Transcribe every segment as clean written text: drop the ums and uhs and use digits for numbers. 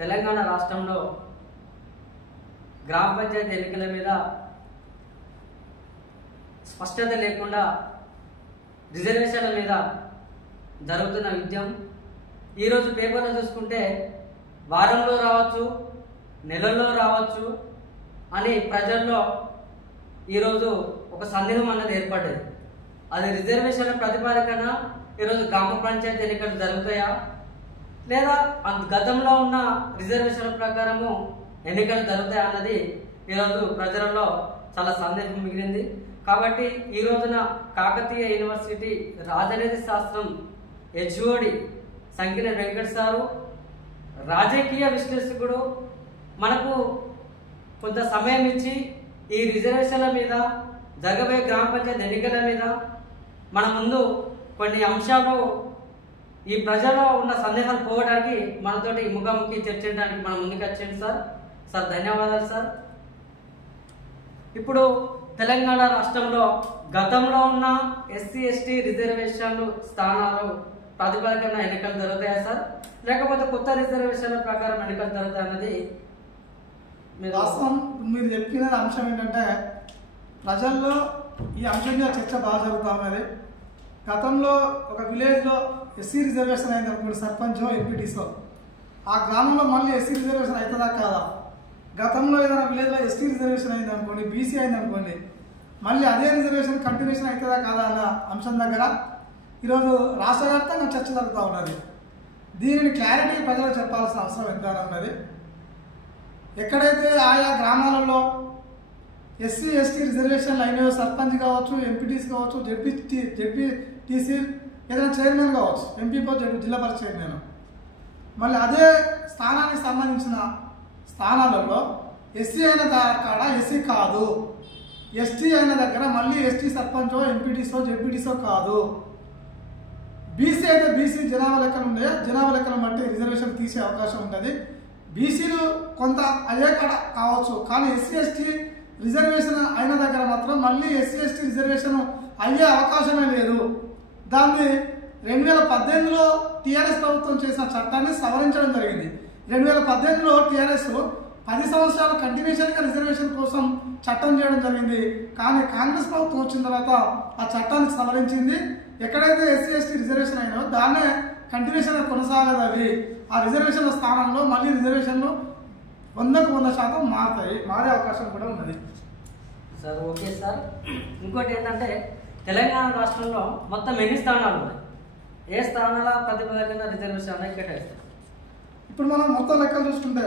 తెలంగాణ రాష్ట్రంలో గ్రామ పంచాయతీ ఎన్నికల మీద స్పష్టత లేకుండా రిజర్వేషన్ల మీద జరుగుతున్న విద్యం ఈరోజు పేపర్లో చూసుకుంటే వారంలో రావచ్చు, నెలల్లో రావచ్చు అని ప్రజల్లో ఈరోజు ఒక సందేహం అన్నది ఏర్పడ్డది. అది రిజర్వేషన్ల ప్రతిపాదన ఈరోజు గ్రామ పంచాయతీ ఎన్నికలు జరుగుతాయా లేదా గతంలో ఉన్న రిజర్వేషన్ల ప్రకారము ఎన్నికలు జరుగుతాయా అన్నది ఈరోజు ప్రజలలో చాలా సందేహం మిగిలింది. కాబట్టి ఈ రోజున కాకతీయ యూనివర్సిటీ రాజనీతి శాస్త్రం హెచ్ఓడి సంకిన వెంకట్ సారు, రాజకీయ విశ్లేషకుడు మనకు కొంత సమయం ఇచ్చి ఈ రిజర్వేషన్ల మీద జరగబోయే గ్రామ పంచాయతీ ఎన్నికల మీద మన ముందు కొన్ని అంశాలు ఈ ప్రజల్లో ఉన్న సందేహాలు పోవడానికి మనతోటి ముఖాముఖి చర్చించడానికి మన ముందుకు వచ్చేయండి సార్. ధన్యవాదాలు సార్. ఇప్పుడు తెలంగాణ రాష్ట్రంలో గతంలో ఉన్న ఎస్సీ ఎస్టీ రిజర్వేషన్లు స్థానాలు ప్రతిపాదన ఎన్నికలు జరుగుతాయా సార్, లేకపోతే కొత్త రిజర్వేషన్ల ప్రకారం ఎన్నికలు జరుగుతాయి అన్నది వాస్తవం. మీరు చెప్పిన అంశం ఏంటంటే ప్రజల్లో ఈ అంశం మీద చర్చ బాగా జరుగుతూ ఉన్నది. గతంలో ఒక విలేజ్లో ఎస్సీ రిజర్వేషన్ అయింది అనుకోండి, సర్పంచ్ ఎంపీటీసో, ఆ గ్రామంలో మళ్ళీ ఎస్సీ రిజర్వేషన్ అవుతుందా కాదా? గతంలో ఏదైనా విలేజ్లో ఎస్టీ రిజర్వేషన్ అయింది అనుకోండి, బీసీ అయింది అనుకోండి, మళ్ళీ అదే రిజర్వేషన్ కంటిన్యూషన్ అవుతుందా కాదా అన్న అంశం దగ్గర ఈరోజు రాష్ట్ర వ్యాప్తంగా చర్చ జరుగుతూ ఉన్నది. దీనిని క్లారిటీ ప్రజలకు చెప్పాల్సిన అవసరం ఎంతైనా ఉన్నది. ఎక్కడైతే ఆయా గ్రామాలలో ఎస్సీ ఎస్టీ రిజర్వేషన్లు అయినాయో, సర్పంచ్ కావచ్చు, ఎంపీటీసీ కావచ్చు, జెడ్పీటీసీ ఏదైనా చైర్మన్ కావచ్చు, ఎంపీపో జిల్లా పరిషత్ చైర్మన్, మళ్ళీ అదే స్థానానికి సంబంధించిన స్థానాలలో ఎస్సీ అయిన కాడ ఎస్సీ కాదు, ఎస్టీ అయిన దగ్గర మళ్ళీ ఎస్టీ సర్పంచో ఎంపీటీసో జెడ్పీటీసో కాదు, బీసీ అయితే బీసీ జనాభా లెక్కలు ఉండే జనాభా లెక్కలను బట్టి రిజర్వేషన్ తీసే అవకాశం ఉంటుంది. బీసీలు కొంత అయ్యే కాడ కావచ్చు, కానీ ఎస్సీ ఎస్టీ రిజర్వేషన్ అయిన దగ్గర మాత్రం మళ్ళీ ఎస్సీ ఎస్టీ రిజర్వేషన్ అయ్యే అవకాశమే లేదు. దాన్ని 2018లో టీఆర్ఎస్ ప్రభుత్వం చేసిన చట్టాన్ని సవరించడం జరిగింది. 2018లో టీఆర్ఎస్ 10 సంవత్సరాల కంటిన్యూషన్గా రిజర్వేషన్ కోసం చట్టం చేయడం జరిగింది. కానీ కాంగ్రెస్ ప్రభుత్వం వచ్చిన తర్వాత ఆ చట్టాన్ని సవరించింది. ఎక్కడైతే ఎస్సీ ఎస్టీ రిజర్వేషన్ అయినో దాన్నే కంటిన్యూషన్గా కొనసాగదు. అవి ఆ రిజర్వేషన్ల స్థానంలో మళ్ళీ రిజర్వేషన్లు 100% మారే అవకాశం కూడా ఉన్నది సార్. Okay sir. ఇంకోటి ఏంటంటే తెలంగాణ రాష్ట్రంలో మొత్తం ఎన్ని స్థానాలు ఉన్నాయి, ఏ స్థానాల ప్రతిపాదన రిజర్వేషన్ అనేది కేటాయిస్తారు? ఇప్పుడు మనం మొత్తం లెక్కలు చూసుకుంటే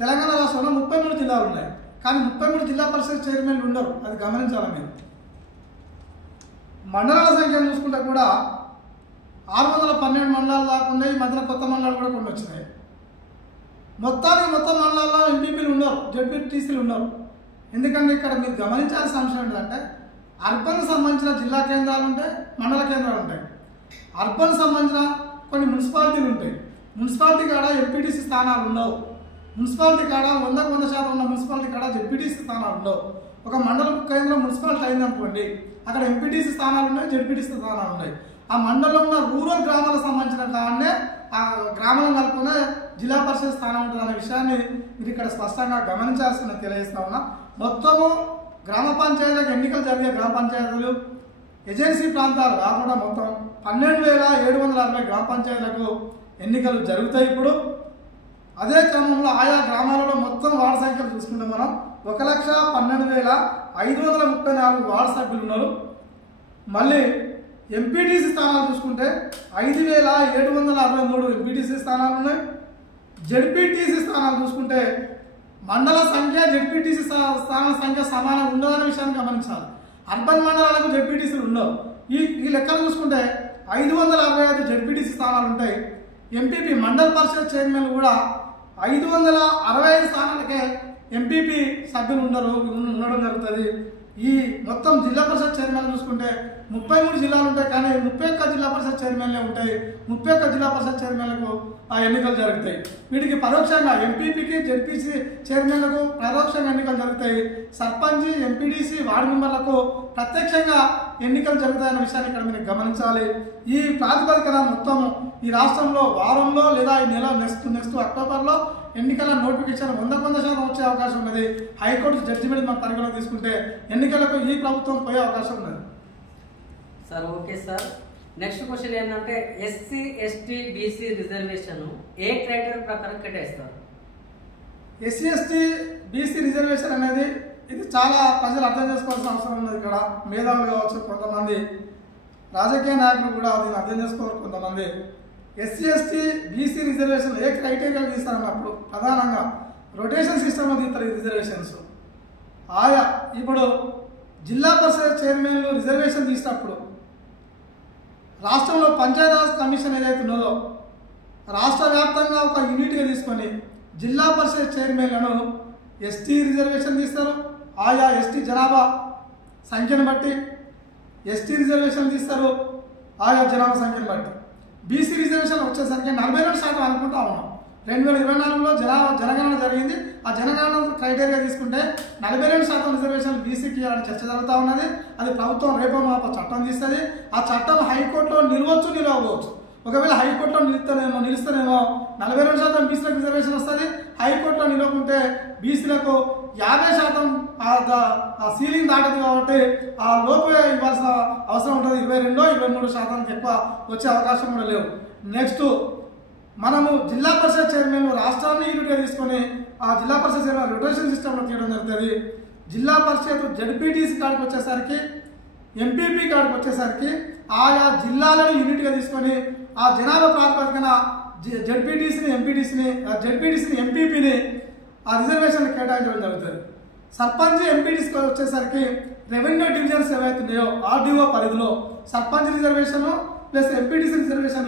తెలంగాణ రాష్ట్రంలో 33 జిల్లాలు ఉన్నాయి. కానీ 33 జిల్లా పరిషత్ చైర్మన్లు ఉండరు, అది గమనించాలి మీరు. మండలాల సంఖ్య చూసుకుంటే కూడా 612 మండలాలు దాకుండా ఈ మధ్యన కొత్త మండలాలు కూడా కొన్ని వచ్చినాయి. మొత్తం మండలాల్లో ఎంపీపీలు ఉన్నారు, జెడ్పీటీసీలు ఉన్నారు. ఎందుకంటే ఇక్కడ మీరు గమనించాల్సిన అంశం ఏంటంటే అర్బన్ సంబంధించిన జిల్లా కేంద్రాలు ఉంటాయి, మండల కేంద్రాలు ఉంటాయి. అర్బన్ సంబంధించిన కొన్ని మున్సిపాలిటీలు ఉంటాయి. మున్సిపాలిటీ కాడ ఎంపీటీసీ స్థానాలు ఉండవు. మున్సిపాలిటీ కాడ 100% ఉన్న మున్సిపాలిటీ కాడ జెడ్పీటీసీ స్థానాలు ఉండవు. ఒక మండల కేంద్రం మున్సిపాలిటీ అయిందనుకోండి, అక్కడ ఎంపీటీసీ స్థానాలు ఉన్నాయి, జెడ్పీటీసీ స్థానాలు ఉన్నాయి. ఆ మండలంలో ఉన్న రూరల్ గ్రామాలకు సంబంధించిన కాడనే ఆ గ్రామాలను కలుపుకునే జిల్లా పరిషత్ స్థానం ఉంటుంది అనే విషయాన్ని మీరు ఇక్కడ స్పష్టంగా గమనించాల్సిన తెలియజేస్తా ఉన్నా. మొత్తము గ్రామ పంచాయతీలకు ఎన్నికలు జరిగే గ్రామ పంచాయతీలు ఏజెన్సీ ప్రాంతాలు కాకుండా మొత్తం 12,760 గ్రామ పంచాయతీలకు ఎన్నికలు జరుగుతాయి ఇప్పుడు. అదే క్రమంలో ఆయా గ్రామాలలో మొత్తం వార్డు సంఖ్యలు చూసుకుంటే మనం 1,12,534 వార్డు సభ్యులు ఉన్నారు. మళ్ళీ ఎంపీటీసీ స్థానాలు చూసుకుంటే 5,763 ఎంపీటీసీ స్థానాలు ఉన్నాయి. జెడ్పీటీసీ స్థానాలు చూసుకుంటే మండల సంఖ్య జెడ్పీటీసీ స్థానాల సంఖ్య సమానం ఉండదనే విషయాన్ని గమనించాలి. అర్బన్ మండలాలకు జెడ్పీటీసీలు ఉండవు. ఈ లెక్కలు చూసుకుంటే 565 జెడ్పీటీసీ స్థానాలు ఉంటాయి. ఎంపీపీ మండల పరిషత్ చైర్మన్ కూడా 565 స్థానాలకే ఎంపీపీ సభ్యులు ఉండడం జరుగుతుంది. ఈ మొత్తం జిల్లా పరిషత్ చైర్మన్ చూసుకుంటే 33 జిల్లాలు ఉంటాయి, కానీ 31 జిల్లా పరిషత్ చైర్మన్లే ఉంటాయి. 31 జిల్లా పరిషత్ చైర్మన్లకు ఆ ఎన్నికలు జరుగుతాయి. వీటికి పరోక్షంగా ఎంపీపీకి జెడ్పీసీ చైర్మన్లకు పరోక్షంగా ఎన్నికలు జరుగుతాయి. సర్పంచ్, ఎంపీడీసీ, వార్డు మెంబర్లకు ప్రత్యక్షంగా ఎన్నికలు జరుగుతాయన్న విషయాన్ని ఇక్కడ మీరు గమనించాలి. ఈ ప్రాతిపదికన మొత్తం ఈ రాష్ట్రంలో వారంలో లేదా ఈ నెల నెక్స్ట్ అక్టోబర్లో ఎన్నికల నోటిఫికేషన్ 100% వచ్చే అవకాశం ఉన్నది. హైకోర్టు జడ్జిమెంట్ మనం పరిగణలోకి తీసుకుంటే ఎన్నికలకు ఈ ప్రభుత్వం పోయే అవకాశం ఉన్నది. Sir okay sir. Next question ఏంటంటే ఎస్సీ ఎస్టీ బీసీ రిజర్వేషన్ ఏ క్రైటీరియా ప్రకారం కేటాయిస్తారు? ఎస్సీ ఎస్టీ బీసీ రిజర్వేషన్ అనేది ఇది చాలా ప్రజలు అర్థం చేసుకోవాల్సిన అవసరం ఉన్నది. ఇక్కడ మేధావులు కావచ్చు, కొంతమంది రాజకీయ నాయకులు కూడా దీన్ని అర్థం చేసుకోవాలి. కొంతమంది ఎస్సీ ఎస్టీ బీసీ రిజర్వేషన్ ఏ క్రైటీరియా తీస్తారన్నప్పుడు ప్రధానంగా రొటేషన్ సిస్టంలో తీస్తారు ఈ రిజర్వేషన్స్. ఆయా ఇప్పుడు జిల్లా పరిషత్ చైర్మన్లు రిజర్వేషన్ తీసినప్పుడు రాష్ట్రంలో పంచాయతీరాజ్ కమిషన్ ఏదైతే ఉన్నదో రాష్ట్ర వ్యాప్తంగా ఒక యూనిట్గా తీసుకొని జిల్లా పరిషత్ చైర్మన్లను ఎస్టీ రిజర్వేషన్ తీస్తారు. ఆయా ఎస్టీ జనాభా సంఖ్యను బట్టి ఎస్టీ రిజర్వేషన్ తీస్తారు, ఆయా జనాభా సంఖ్యను బట్టి. బీసీ రిజర్వేషన్ వచ్చేసరికి 42% అనుకుంటా ఉన్నాం. 2024లో జనగణన జరిగింది. ఆ జనగణన క్రైటీరియా తీసుకుంటే 42% రిజర్వేషన్ బీసీకి ఇవ్వాలని చర్చ జరుగుతూ ఉన్నది. అది ప్రభుత్వం రేపో మాపో చట్టం తీస్తుంది. ఆ చట్టం హైకోర్టులో నిలవకపోవచ్చు. ఒకవేళ హైకోర్టులో నిలుస్తేనేమో 42% బీసీలకు రిజర్వేషన్ వస్తుంది. హైకోర్టులో నిలవకుంటే బీసీలకు 50% ఆ సీలింగ్ దాటదు కాబట్టి ఆ లోపే ఇవ్వాల్సిన అవసరం ఉంటుంది. 22-23% ఎక్కువ వచ్చే అవకాశం కూడా లేవు. నెక్స్ట్ మనము జిల్లా పరిషత్ చైర్మన్ రాష్ట్రాన్ని యూనిట్గా తీసుకొని ఆ జిల్లా పరిషత్ చైర్మన్ రొటేషన్ సిస్టంలో తీయడం జరుగుతుంది. జిల్లా పరిషత్ జడ్పీటీసీ కాడికి వచ్చేసరికి, ఎంపీపీ కాడికి వచ్చేసరికి ఆయా జిల్లాలను యూనిట్గా తీసుకొని ఆ జనాభా ప్రాతిపదికన జడ్పీటీసీని ఎంపీపీని ఆ రిజర్వేషన్ కేటాయించడం జరుగుతుంది. సర్పంచ్ ఎంపీటీసీ వచ్చేసరికి రెవెన్యూ డివిజన్స్ ఏవైతున్నాయో ఆర్డీఓ పరిధిలో sarpanch reservation plus MPTC reservation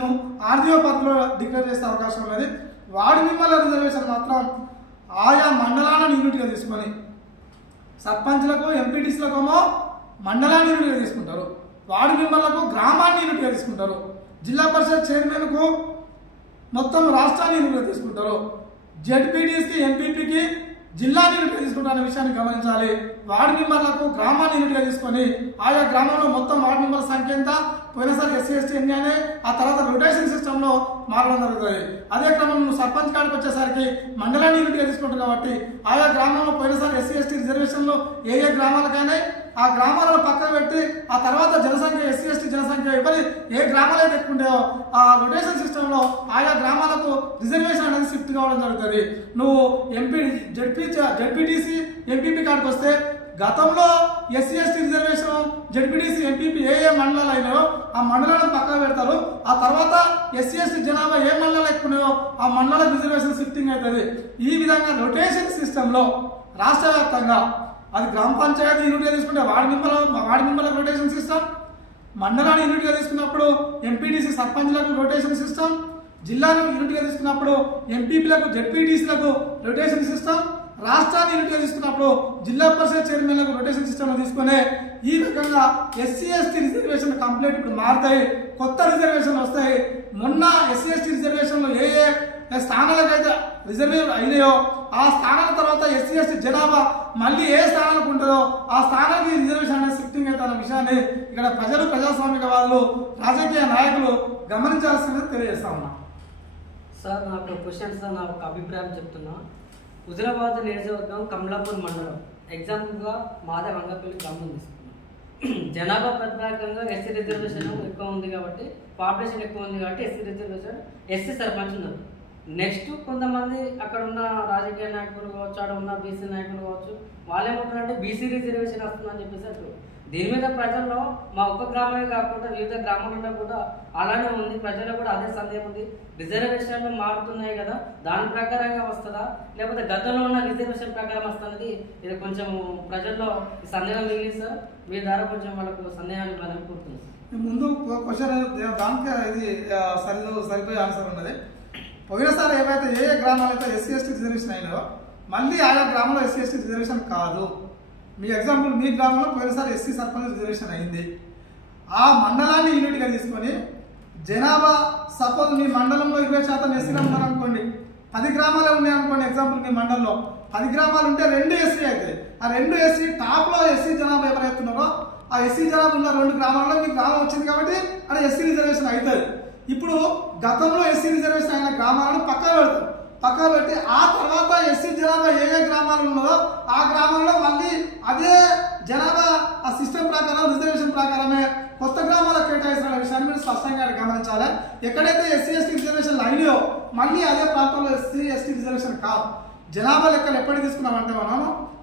RDO పరిధిలో డిక్లేర్ చేసే అవకాశం ఉన్నది. వార్డు మెంబర్ల రిజర్వేషన్ మాత్రం ఆయా మండలాలను యూనిట్గా తీసుకొని సర్పంచ్లకు ఎంపీటీసీలకు మండలాన్ని యూనిట్గా తీసుకుంటారు, వార్డు మెంబర్లకు గ్రామాన్ని యూనిట్గా తీసుకుంటారు, జిల్లా పరిషత్ చైర్మన్కు మొత్తం రాష్ట్రాన్ని యూనిట్గా తీసుకుంటారు, జెడ్పీటీసీ ఎంపీపీకి జిల్లాని యూనిట్గా తీసుకుంటారనే విషయాన్ని గమనించాలి. వార్డు మెంబర్లకు గ్రామాన్ని యూనిట్గా తీసుకొని ఆయా గ్రామంలో మొత్తం వార్డు మెంబర్ల సంఖ్య ఎంత పోయినసారి ఎస్సీ ఎస్టీ ఎన్ని అనే ఆ తర్వాత రొటేషన్ సిస్టంలో మారడం జరుగుతుంది. అదే క్రమంలో సర్పంచ్ కాడికి వచ్చేసరికి మండలాన్ని యూనిట్గా తీసుకుంటారు కాబట్టి ఆయా గ్రామంలో పోయినసారి ఎస్సీ ఎస్టీ రిజర్వేషన్లు ఏ గ్రామాలకైనా ఆ గ్రామాలను పక్కన పెట్టి ఆ తర్వాత జనసంఖ్య ఎస్సీ ఎస్టీ జనసంఖ్య ఇవ్వాలి ఏ గ్రామాలు అయితే ఎక్కువ ఉంటాయో ఆ రొటేషన్ సిస్టంలో ఆయా గ్రామాలకు రిజర్వేషన్ అనేది షిఫ్ట్ కావడం జరుగుతుంది. నువ్వు జడ్పీటీసీ ఎంపీపీ కాడికి వస్తే గతంలో SC ST reservation ZPTC MPP ఏ మండలాలు అయినాయో ఆ మండలాలను పక్కన పెడతారు. ఆ తర్వాత ఎస్సీ ఎస్టీ జనాభా ఏ మండలాలు ఎక్కున్నాయో ఆ మండల రిజర్వేషన్ షిఫ్టింగ్ అవుతుంది. ఈ విధంగా రొటేషన్ సిస్టంలో రాష్ట్ర వ్యాప్తంగా అది గ్రామ పంచాయతీ యూనిట్గా తీసుకుంటే వార్డు మెంబర్ల రొటేషన్ సిస్టమ్, మండలాన్ని యూనిట్గా తీసుకున్నప్పుడు ఎంపీటీసీ సర్పంచ్లకు రొటేషన్ సిస్టమ్, జిల్లాను యూనిట్గా తీసుకున్నప్పుడు ఎంపీపీలకు జెడ్పీటీసీలకు రొటేషన్ సిస్టమ్, రాష్ట్రాన్ని యూనిట్గా తీసుకున్నప్పుడు జిల్లా పరిషత్ చైర్మన్లకు రొటేషన్ సిస్టమ్ తీసుకునే ఈ రకంగా ఎస్సీ ఎస్టీ రిజర్వేషన్ కంప్లీట్ ఇప్పుడు మారుతాయి, కొత్త రిజర్వేషన్లు వస్తాయి. మొన్న ఎస్సీ ఎస్టీ రిజర్వేషన్లు ఏ స్థానాలకైతే రిజర్వేషన్ అయినాయో ఆ స్థానాల తర్వాత ఎస్సీ ఎస్టీ జనాభా మళ్ళీ ఏ స్థానాలకు ఉంటుందో ఆ స్థానానికి రిజర్వేషన్ అనేది షిఫ్టింగ్ అవుతున్న విషయాన్ని ఇక్కడ ప్రజాస్వామికవాదులు రాజకీయ నాయకులు గమనించాల్సిందని తెలియజేస్తా ఉన్నా. సార్ నాకు క్వశ్చన్ సార్, నా ఒక అభిప్రాయం చెప్తున్నా. హుజరాబాద్ నియోజకవర్గం కమలాపూర్ మండలం ఎగ్జాంపుల్గా మాదే వంగపల్లి గ్రామం తీసుకున్నాం. జనాభా ప్రతిపాదకంగా ఎస్సీ రిజర్వేషన్ ఎక్కువ ఉంది కాబట్టి, పాపులేషన్ ఎక్కువ ఉంది కాబట్టి ఎస్సీ రిజర్వేషన్ ఎస్సీ సర్పంచ్ ఉన్నారు. నెక్స్ట్ కొంతమంది అక్కడ ఉన్న రాజకీయ నాయకులు కావచ్చు, అక్కడ ఉన్న బీసీ నాయకులు కావచ్చు, వాళ్ళు ఏమంటారంటే బీసీ రిజర్వేషన్ వస్తుందని చెప్పేసి అంటారు. దీని మీద ప్రజల్లో మా ఒక్క గ్రామమే కాకుండా వివిధ గ్రామాలలో కూడా అలానే ఉంది. ప్రజల్లో కూడా అదే సందేహం ఉంది. రిజర్వేషన్లు మారుతున్నాయి కదా, దాని ప్రకారంగా వస్తుందా లేకపోతే గతంలో ఉన్న రిజర్వేషన్ ప్రకారం వస్తున్నది, ఇది కొంచెం ప్రజల్లో సందేహం మిగిలి సార్. మీ ద్వారా కొంచెం వాళ్ళకు సందేహాన్ని మనం కోరుతుంది. ముందు క్వశ్చన్ దానికి ఇది సరిపోయే ఆన్సర్ ఉన్నది. పోయినసారి ఏవైతే ఏ గ్రామాలు అయితే ఎస్సీ ఎస్టీ రిజర్వేషన్ అయినాయో మళ్ళీ ఆయా గ్రామంలో ఎస్సీ ఎస్టీ రిజర్వేషన్ కాదు. మీ ఎగ్జాంపుల్ మీ గ్రామంలో పోయినసారి ఎస్సీ సర్పంచ్ రిజర్వేషన్ అయింది. ఆ మండలాన్ని యూనిట్గా తీసుకొని జనాభా సపోజ్ మీ మండలంలో 20% ఎస్సీలు ఉన్నారనుకోండి, 10 గ్రామాలే ఉన్నాయనుకోండి. ఎగ్జాంపుల్ మీ మండలంలో 10 గ్రామాలు ఉంటే 2 ఎస్సీ అవుతాయి. ఆ 2 ఎస్సీ టాప్లో ఎస్సీ జనాభా ఎవరైతే ఉన్నారో ఆ ఎస్సీ జనాభా ఉన్న 2 గ్రామాల్లో మీకు గ్రామం వచ్చింది కాబట్టి అక్కడ ఎస్సీ రిజర్వేషన్ అవుతుంది. ఇప్పుడు గతంలో ఎస్సీ రిజర్వేషన్ అయిన గ్రామాలను పక్కా పెట్టి ఆ తర్వాత ఎస్సీ జనాభా ఏ గ్రామాలు ఉన్నదో ఆ గ్రామంలో మళ్ళీ అదే జనాభా ఆ సిస్టమ్ ప్రకారం రిజర్వేషన్ ప్రకారమే కొత్త గ్రామాలకు కేటాయిస్తున్న విషయాన్ని మీరు స్పష్టంగా గమనించాలి. ఎక్కడైతే ఎస్సీ ఎస్టీ రిజర్వేషన్లు అయినాయో మళ్ళీ అదే ప్రాంతంలో ఎస్సీ ఎస్టీ రిజర్వేషన్ కాదు. జనాభా లెక్కలు ఎప్పటికి తీసుకున్నామంటే మనం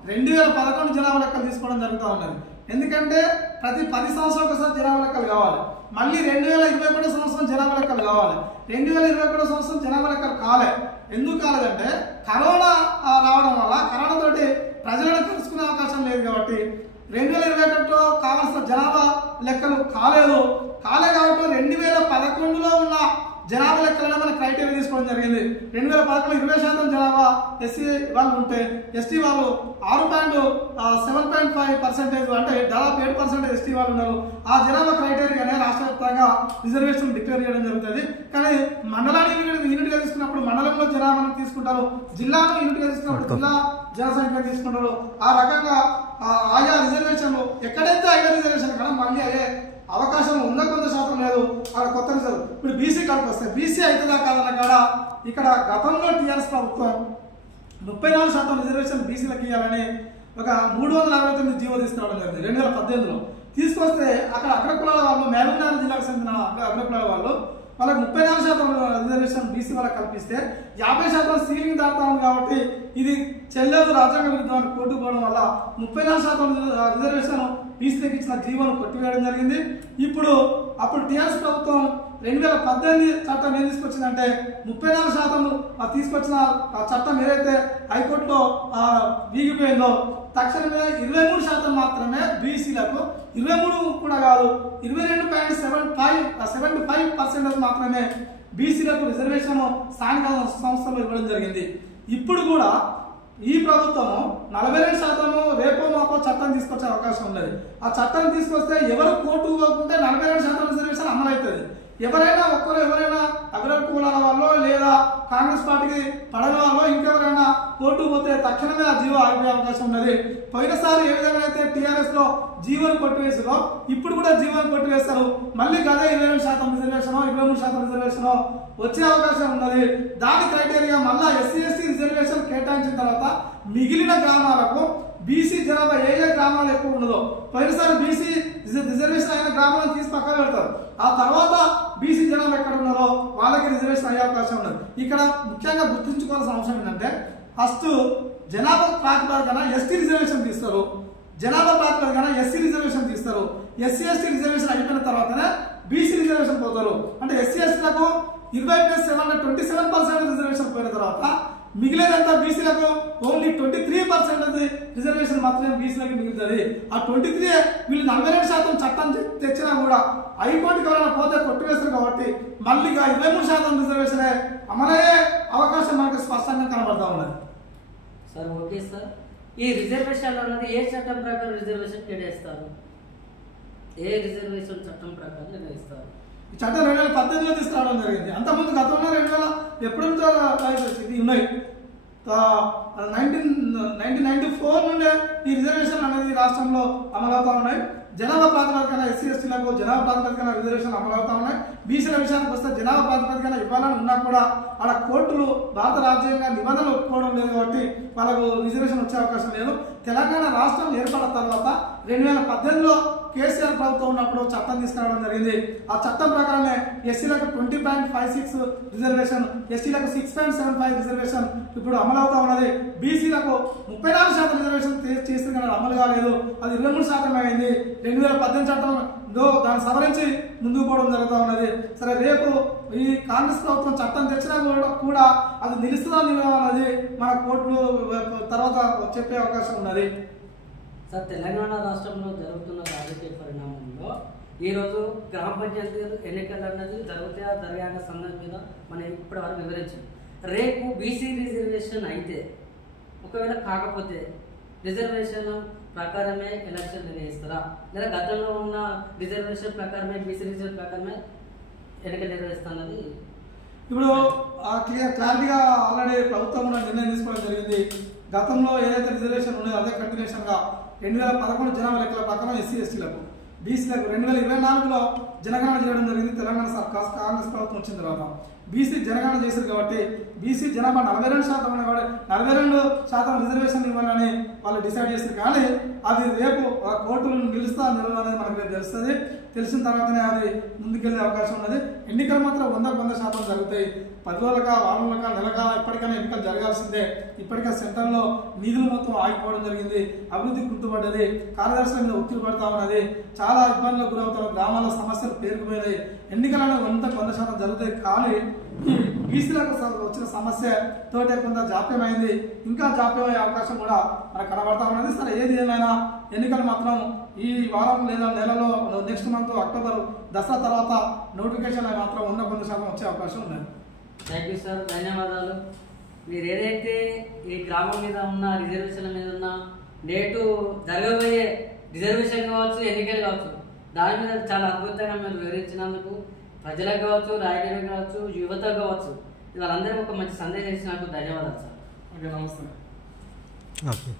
2011 జనాభా లెక్కలు తీసుకోవడం జరుగుతూ ఉన్నది. ఎందుకంటే ప్రతి 10 సంవత్సరాలకు ఒకసారి జనాభా లెక్కలు కావాలి. మళ్ళీ 2021 సంవత్సరం జనాభా లెక్కలు కావాలి. 2021 సంవత్సరం జనాభా లెక్కలు కాలే. ఎందుకు కాలేదంటే కరోనా రావడం వల్ల కరోనా తోటి ప్రజలను కలుసుకునే అవకాశం లేదు కాబట్టి 2021లో కావాల్సిన జనాభా లెక్కలు కాలే కాబట్టి 2011లో ఉన్న జనాభా లెక్కలను మన క్రైటీరియా తీసుకోవడం జరిగింది. 2011లో 20% జనాభా ఎస్సీ వాళ్ళు ఉంటే ఎస్టీ వాళ్ళు 7.5% అంటే దాదాపు 7% ఎస్టీ వాళ్ళు ఉన్నారు. ఆ జనాభా క్రైటీరియానే రాష్ట్ర వ్యాప్తంగా రిజర్వేషన్ డిక్లేర్ చేయడం జరుగుతుంది. కానీ మండలాన్ని యూనిట్గా తీసుకున్నప్పుడు మండలంలో జనాభాను తీసుకుంటారు, జిల్లాను యూనిట్గా తీసుకున్నప్పుడు జిల్లా జనసంఖ్య తీసుకుంటారు. ఆ రకంగా ఆయా రిజర్వేషన్లు ఎక్కడైతే ఆయా రిజర్వేషన్ కదా మళ్ళీ అయ్యే అవకాశం ఉన్న కొంత శాతం లేదు. అక్కడ కొత్త రిజర్వ్ ఇప్పుడు బీసీ కాడికి వస్తే బీసీ అవుతుందా కాదన్న కాడ ఇక్కడ గతంలో టీఆర్ఎస్ ప్రభుత్వం 34% రిజర్వేషన్ బీసీలకు ఇవ్వాలని ఒక 349 జీవో తీసుకురావడం జరిగింది 2018లో. తీసుకొస్తే అక్కడ అగ్రకులాల వాళ్ళు మహబూబ్నగర్ జిల్లాకు చెందిన అగ్రకులాల వాళ్ళకి 34% రిజర్వేషన్ బీసీ వాళ్ళకి కల్పిస్తే 50% సీలింగ్ దాటుతా ఉంది కాబట్టి ఇది చెల్లెలు రాజ్యాంగ విరుద్ధమని కోర్టుకు పోవడం వల్ల 34% రిజర్వేషన్ బీసీలకు ఇచ్చిన జీవోను కొట్టివేయడం జరిగింది. అప్పుడు టీఆర్ఎస్ ప్రభుత్వం 2018 చట్టం ఏం తీసుకొచ్చిందంటే 34% తీసుకొచ్చిన చట్టం ఏదైతే హైకోర్టులో వీగిపోయిందో తక్షణమే 23% మాత్రమే బీసీలకు, 23 కూడా కాదు 22.75% మాత్రమే బీసీలకు రిజర్వేషన్ స్థానిక సంస్థల్లో ఇవ్వడం జరిగింది. ఇప్పుడు కూడా ఈ ప్రభుత్వం 42% రేపో మాపో చట్టం తీసుకొచ్చే అవకాశం ఉన్నది. ఆ చట్టం తీసుకొస్తే ఎవరు కోర్టు పోకుంటే 42% రిజర్వేషన్ అమలవుతుంది. ఎవరైనా అగ్రకులాల వాళ్ళు లేదా కాంగ్రెస్ పార్టీకి పడని వాళ్ళు ఇంకెవరైనా కోర్టుకు పోతే తక్షణమే ఆ జీవో ఆగిపోయే అవకాశం ఉన్నది. పోయినసారి ఏ విధంగా అయితే టీఆర్ఎస్ లో జీవోను కొట్టివేసారో ఇప్పుడు కూడా జీవోను కొట్టివేస్తారు. మళ్ళీ గదే 22% రిజర్వేషన్ 23% రిజర్వేషన్ వచ్చే అవకాశం ఉన్నది. దాని క్రైటీరియా మళ్ళా ఎస్సీ ఎస్టీ రిజర్వేషన్ కేటాయించిన తర్వాత మిగిలిన గ్రామాలకు బీసీ జనాభా ఏ గ్రామాలు ఎక్కువ ఉండదో పోయినసారి బీసీ రిజర్వేషన్ అయిన గ్రామాలను తీసి పక్కన పెడతారు. ఆ తర్వాత బీసీ జనాభా ఎక్కడ ఉన్నారో వాళ్ళకి రిజర్వేషన్ అయ్యే అవకాశం ఉన్నది. ఇక్కడ ముఖ్యంగా గుర్తుంచుకోవాల్సిన అంశం ఏంటంటే ఫస్ట్ జనాభా ప్రాతిపదికన ఎస్టీ రిజర్వేషన్ తీస్తారు, జనాభా ప్రాతిపదికన ఎస్సీ రిజర్వేషన్ తీస్తారు. ఎస్సీ ఎస్టీ రిజర్వేషన్ అయిపోయిన తర్వాతనే బీసీ రిజర్వేషన్ పోతారు. అంటే ఎస్సీ ఎస్టీలకు 20+7 27% రిజర్వేషన్ పోయిన తర్వాత మిగిలేదంతా బీసీలకు ఓన్లీ 23% రిజర్వేషన్ మాత్రమే బీసీలకు మిగులుతుంది. ఆ 23 వీళ్ళు 42% చట్టం తెచ్చినా కూడా హైకోర్టుకి ఎవరైనా పోతే కొట్టివేస్తారు కాబట్టి మళ్ళీ 23% రిజర్వేషన్ అమలయ్యే అవకాశం మనకు స్పష్టంగా కనబడతా ఉన్నది. సార్ ఓకే సార్, ఈ రిజర్వేషన్ అన్నది ఏ చట్టం ప్రకారం రిజర్వేషన్ కేటాయిస్తారు? ఏ రిజర్వేషన్ చట్టం ప్రకారం నిర్ణయిస్తారు? ఈ చట్టం 2018లో తీసుకురావడం జరిగింది. అంతకుముందు గతంలో 2000 ఎప్పుడు ఇది ఉన్నాయి 1994 నుండే ఈ రిజర్వేషన్ అనేది రాష్ట్రంలో అమలవుతా ఉన్నాయి. జనాభా ప్రాతిపదికన ఎస్సీ ఎస్టీలకు జనాభా ప్రాతిపదికన రిజర్వేషన్ అమలవుతా ఉన్నాయి. బీసీల విషయానికి వస్తే జనాభా ప్రాతిపదికన ఇవ్వాలని ఉన్నా కూడా ఆడ కోర్టులు భారత రాజ్యాంగ నిబంధనలు ఒప్పుకోవడం లేదు కాబట్టి వాళ్ళకు రిజర్వేషన్ వచ్చే అవకాశం లేదు. తెలంగాణ రాష్ట్రం ఏర్పడిన తర్వాత 2018లో కేసీఆర్ ప్రభుత్వం ఉన్నప్పుడు చట్టం తీసుకురావడం జరిగింది. ఆ చట్టం ప్రకారమే ఎస్సీలకు 20.56 రిజర్వేషన్, ఎస్టీలకు 6.75 రిజర్వేషన్ ఇప్పుడు అమలవుతా ఉన్నది. బీసీలకు 34% రిజర్వేషన్ చేస్తే కానీ అమలు కాలేదు, అది 23% అయింది. 2018 చట్టంలో దాన్ని సవరించి ముందుకు పోవడం జరుగుతూ ఉన్నది. సరే రేపు ఈ కాంగ్రెస్ ప్రభుత్వం చట్టం తెచ్చినా కూడా అది నిలుస్తుందా నిలవాలన్నది మన కోర్టులు తర్వాత చెప్పే అవకాశం ఉన్నది. సార్ తెలంగాణ రాష్ట్రంలో జరుగుతున్న రాజకీయ పరిణామంలో ఈరోజు గ్రామ పంచాయతీ ఎన్నికలు అన్నది జరుగుతాయా జరగాల సంగతి మీద మనం ఇప్పటి వరకు వివరించింది. రేపు బీసీ రిజర్వేషన్ అయితే ఒకవేళ కాకపోతే రిజర్వేషన్ ప్రకారమే ఎలక్షన్ నిర్వహిస్తారా, లేదా గతంలో ఉన్న రిజర్వేషన్ ప్రకారమే బీసీ రిజర్వ్ ప్రకారమే ఎన్నికలు నిర్వహిస్తున్నది? ఇప్పుడు క్లారిటీగా ఆల్రెడీ ప్రభుత్వం కూడా నిర్ణయం తీసుకోవడం జరిగింది. గతంలో ఏదైతే రిజర్వేషన్ ఉండేదో అదే కంటిన్యూషన్గా 2011 జనాభా లెక్కల ప్రకారం ఎస్సీ ఎస్టీలకు బీసీలకు 2024లో జనగణన చేయడం జరిగింది. తెలంగాణ కాంగ్రెస్ ప్రభుత్వం వచ్చిన తర్వాత బీసీ జనగణన చేశారు కాబట్టి బీసీ జనాభా 42% ఉన్న కాబట్టి 42% రిజర్వేషన్ ఇవ్వాలని వాళ్ళు డిసైడ్ చేశారు. కానీ అది రేపు కోర్టులు నిలుస్తా నిలవాలనేది మనకు రేపు తెలుస్తుంది. తెలిసిన తర్వాతనే అది ముందుకెళ్లే అవకాశం ఉన్నది. ఎన్నికలు మాత్రం 100% జరుగుతాయి. 10 రోజులకా, వారంలకా, నెలకా ఎప్పటికైనా ఎన్నికలు జరగాల్సిందే. ఇప్పటికే సెంటర్లో నిధులు మొత్తం ఆగిపోవడం జరిగింది, అభివృద్ధి కుంటుపడ్డది, కార్యదర్శుల మీద ఒత్తిడి పడతా ఉన్నది, చాలా ఇబ్బందులకు గురవుతారు, గ్రామాల సమస్యలు పేరుకుపోయినాయి. ఎన్నికలను 100% జరుగుతాయి. కానీ బీసీలకు వచ్చిన సమస్య తోటే కొంత జాప్యం అయింది. ఇంకా జాప్యం అయ్యే అవకాశం కూడా మనకు కనబడతా ఉన్నది. సరే, ఏది ఏమైనా ఎన్నికలు మాత్రం ఈ వారం లేదా నెలలో నెక్స్ట్ మంత్ అక్టోబర్ దసరా తర్వాత నోటిఫికేషన్ మాత్రం 100% వచ్చే అవకాశం ఉన్నది. థ్యాంక్ యూ సార్, ధన్యవాదాలు. మీరు ఏదైతే ఈ గ్రామం మీద ఉన్న రిజర్వేషన్ల మీద ఉన్న నేటు జరగబోయే రిజర్వేషన్ కావచ్చు, ఎన్నికలు కావచ్చు, దాని మీద చాలా అద్భుతంగా మీరు వివరించినందుకు ప్రజలకు కావచ్చు, రాజకీయాలకు కావచ్చు, యువత కావచ్చు, వాళ్ళందరికీ ఒక మంచి సందేశం ఇచ్చినందుకు ధన్యవాదాలు సార్. ఓకే, నమస్తే. ఓకే.